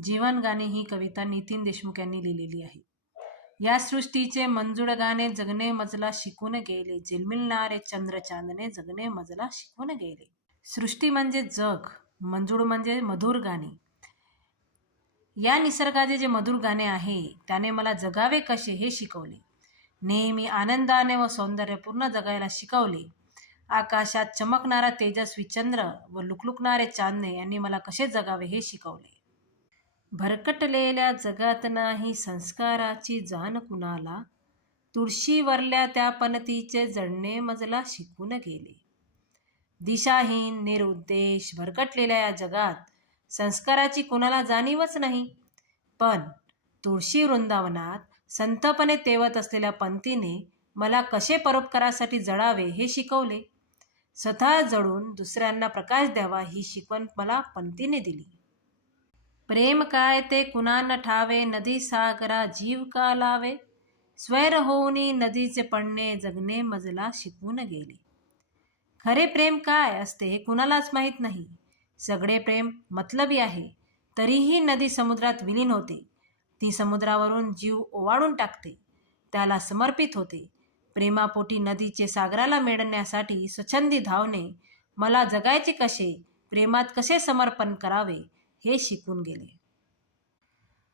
जीवन गाणे ही कविता नितीन देशमुख यांनी लिहिलेली आहे. या सृष्टीचे मंजुळ गाणे जगणे मजला शिकून गेले. झिलमिलणारे चंद्र चांदणे जगणे मजला शिकून गेले. सृष्टी म्हणजे जग मंजूळ म्हणजे मधुर गाणे. या निसर्गाचे जे मधुर गाणे आहे त्याने मला जगावे कसे हे शिकवले. नेहमी आनंदाने व सौंदर्यपूर्ण जगायला शिकवले. आकाशात चमकणारा तेजस्वी चंद्र व लुकलुकणारे चांदणे यांनी मला कसे जगावे हे शिकवले. भरकटलेल्या जगात नाही संस्काराची जाण कुणाला? तुळशीवरल्या त्या पनतीचे जडणे मजला शिकून गेले. दिशाहीन निरुद्देश भरकटलेल्या या जगात संस्काराची कुणाला जाणीवच नाही. पण तुळशी वृंदावनात संतपणे तेवत असलेल्या पंथीने मला कसे परोपकारासाठी जडावे हे शिकवले. स्वतः जडून दुसऱ्यांना प्रकाश द्यावा ही शिकवण मला पंथीने दिली. प्रेम काय ते कुणान ठावे नदी सागरा जीव का लावे स्वैर होऊनी नदीचे पडणे जगणे मजला शिकवून गेले. खरे प्रेम काय असते हे कुणालाच माहीत नाही. सगळे प्रेम मतलबी आहे. तरीही नदी समुद्रात विलीन होते. ती समुद्रावरून जीव ओवाळून टाकते. त्याला समर्पित होते. प्रेमापोटी नदीचे सागराला मिळण्यासाठी स्वच्छंदी धावणे. मला जगायचे कसे? प्रेमात कसे समर्पण करावे? हे शिकून गेले.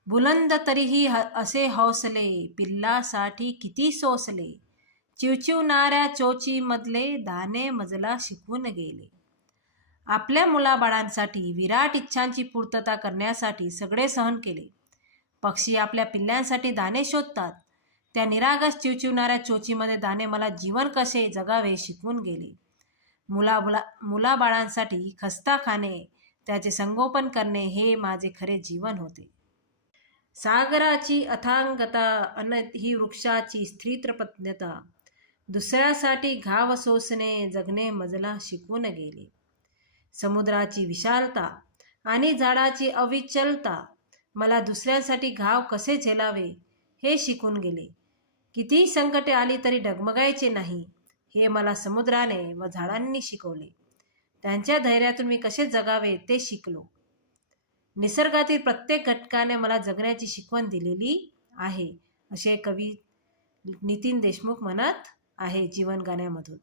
बुलंद तरीही ह असे हौसले पिल्लासाठी किती सोसले. चिवचिवणाऱ्या चोचीमधले दाणे मजला शिकवून गेले. आपल्या मुलाबाळांसाठी विराट इच्छांची पूर्तता करण्यासाठी सगळे सहन केले. पक्षी आपल्या पिल्ल्यांसाठी दाणे शोधतात. त्या निरागस चिवचिवणाऱ्या चोचीमध्ये दाणे मला जीवन कसे जगावे शिकवून गेले. मुला मुलाबाळांसाठी खस्ता खाणे त्याचे संगोपन करणे हे माझे खरे जीवन होते. सागराची अथांगता अन ही वृक्षाची स्त्रीत्रपज्ञता दुसऱ्यासाठी घाव सोसणे जगणे मजला शिकून गेले. समुद्राची विशालता आणि झाडाची अविचलता मला दुसऱ्यांसाठी घाव कसे झेलावे हे शिकून गेले. कितीही संकटे आली तरी डगमगायचे नाही हे मला समुद्राने व झाडांनी शिकवले. त्यांच्या धैर्यातून मी कसे जगावे ते शिकलो. निसर्गातील प्रत्येक घटकाने मला जगण्याची शिकवण दिलेली आहे असे कवी नितीन देशमुख म्हणत आहे जीवन गाण्यामधून